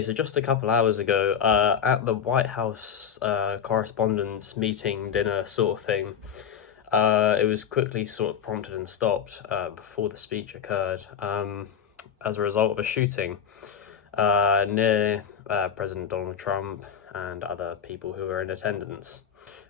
So just a couple hours ago, at the White House correspondence meeting dinner sort of thing, it was quickly sort of prompted and stopped before the speech occurred as a result of a shooting near President Donald Trump and other people who were in attendance.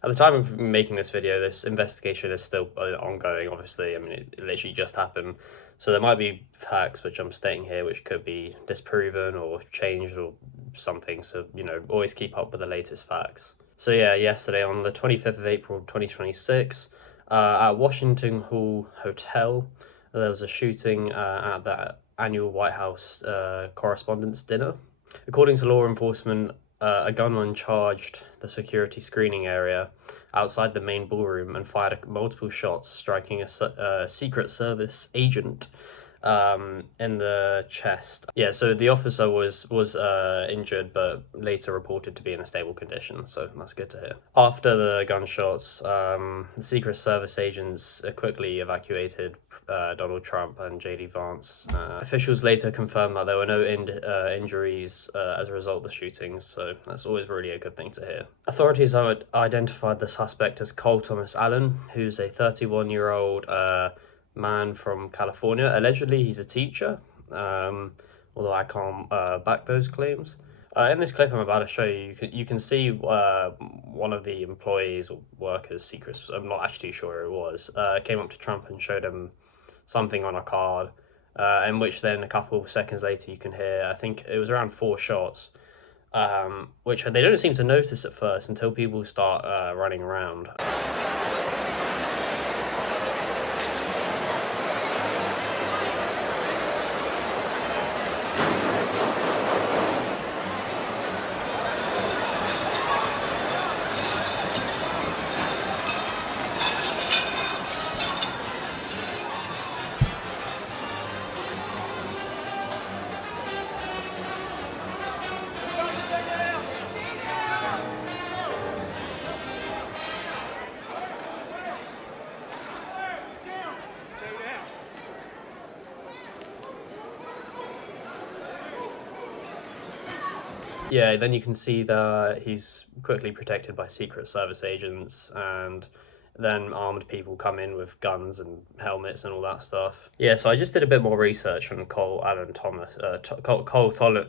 At the time of making this video, this investigation is still ongoing, obviously. I mean, it literally just happened. So there might be facts which I'm stating here which could be disproven or changed or something. So, always keep up with the latest facts. So yeah, yesterday on the 25th of April 2026, at Washington Hall Hotel, there was a shooting at the annual White House Correspondents' Dinner. According to law enforcement, a gunman charged the security screening area outside the main ballroom and fired multiple shots, striking a Secret Service agent in the chest. Yeah, so the officer was injured, but later reported to be in a stable condition. So that's good to hear. After the gunshots, the Secret Service agents quickly evacuated Donald Trump and JD Vance. Officials later confirmed that there were no injuries as a result of the shootings, so that's always really a good thing to hear. Authorities have identified the suspect as Cole Thomas Allen, who's a 31-year-old man from California. Allegedly, he's a teacher, although I can't back those claims. In this clip I'm about to show you, you can see one of the employees or workers, secrets, I'm not actually too sure who it was, came up to Trump and showed him something on a card, in which then a couple of seconds later you can hear, I think it was around 4 shots, which they don't seem to notice at first until people start running around. Yeah, then you can see that he's quickly protected by Secret Service agents, and then armed people come in with guns and helmets and all that stuff. Yeah, so I just did a bit more research on Cole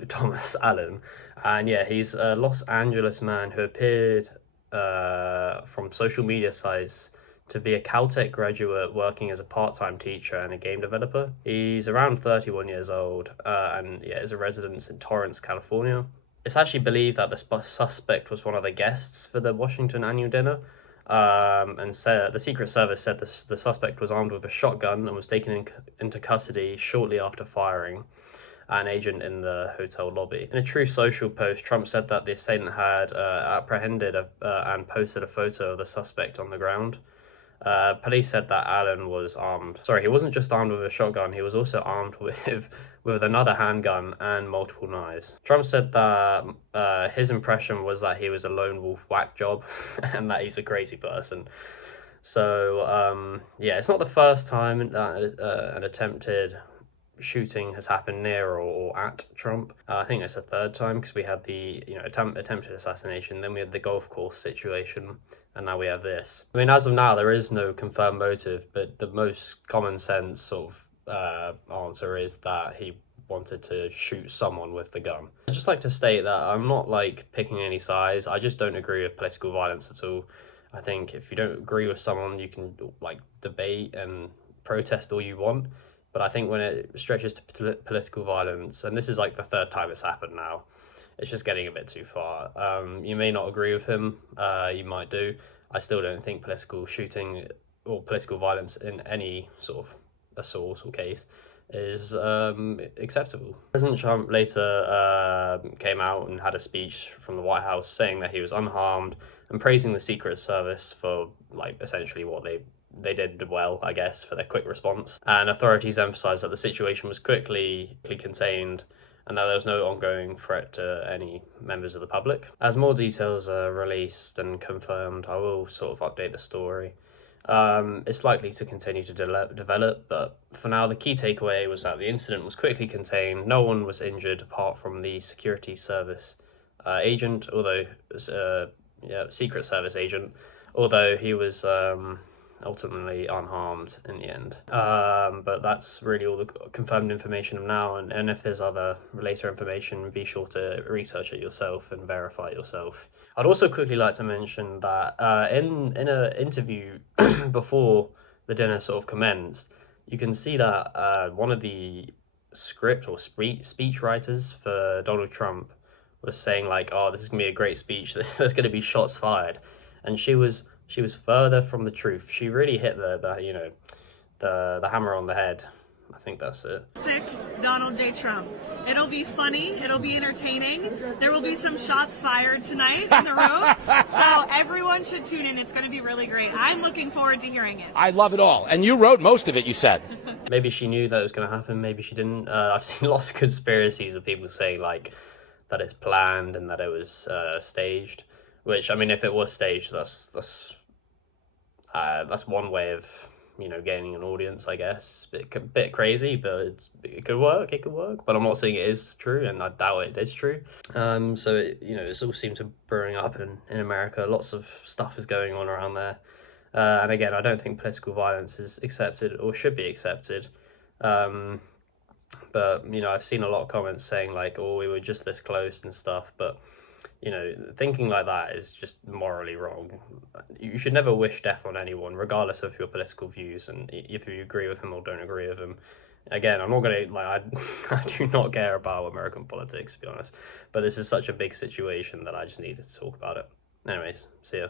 Thomas Allen, and yeah, he's a Los Angeles man who appeared from social media sites to be a Caltech graduate working as a part-time teacher and a game developer. He's around 31 years old, and yeah, is a resident in Torrance, California. It's actually believed that the suspect was one of the guests for the Washington annual dinner, and the Secret Service said the suspect was armed with a shotgun and was taken into custody shortly after firing an agent in the hotel lobby. In a Truth Social post, Trump said that the assailant had apprehended and posted a photo of the suspect on the ground. Police said that Allen was armed. Sorry, he wasn't just armed with a shotgun, he was also armed with another handgun and multiple knives. Trump said that his impression was that he was a lone wolf whack job and that he's a crazy person. So, yeah, it's not the first time that an attempted shooting has happened near or at Trump. I think it's a third time because we had the attempted assassination, then we had the golf course situation, and now we have this. I mean, as of now, there is no confirmed motive, but the most common sense sort of answer is that he wanted to shoot someone with the gun. I'd just like to state that I'm not like picking any sides. I just don't agree with political violence at all. I think if you don't agree with someone, you can like debate and protest all you want. But I think when it stretches to political violence, and this is like the third time it's happened now, it's just getting a bit too far. You may not agree with him, you might do. I still don't think political shooting or political violence in any sort of assault or case is acceptable. President Trump later came out and had a speech from the White House saying that he was unharmed and praising the Secret Service for like essentially what they did well, I guess, for their quick response. And authorities emphasized that the situation was quickly contained and that there was no ongoing threat to any members of the public. As more details are released and confirmed, I will sort of update the story. It's likely to continue to develop, but for now, the key takeaway was that the incident was quickly contained. No one was injured apart from the security service agent, although yeah, Secret Service agent, although he was ultimately unharmed in the end. But that's really all the confirmed information now, and if there's other later information, be sure to research it yourself and verify it yourself. I'd also quickly like to mention that in an interview before the dinner sort of commenced, you can see that one of the script or speech writers for Donald Trump was saying like, "Oh, this is gonna be a great speech. There's gonna be shots fired," and she was further from the truth. She really hit the hammer on the head. I think that's it. Sick Donald J. Trump. It'll be funny. It'll be entertaining. There will be some shots fired tonight in the room. So everyone should tune in. It's going to be really great. I'm looking forward to hearing it. I love it all. And you wrote most of it, you said. Maybe she knew that it was going to happen. Maybe she didn't. I've seen lots of conspiracies of people saying like that it's planned and that it was staged. Which, I mean, if it was staged, that's one way of gaining an audience, I guess. Bit crazy, but it could work. It could work, but I'm not saying it is true, and I doubt it is true. So it's all seems to brewing up in America. Lots of stuff is going on around there, and again, I don't think political violence is accepted or should be accepted. But I've seen a lot of comments saying like, "Oh, we were just this close" and stuff, but thinking like that is just morally wrong. You should never wish death on anyone, regardless of your political views and if you agree with him or don't agree with him. Again, I'm not gonna like I do not care about American politics, to be honest. But this is such a big situation that I just needed to talk about it. Anyways, see ya.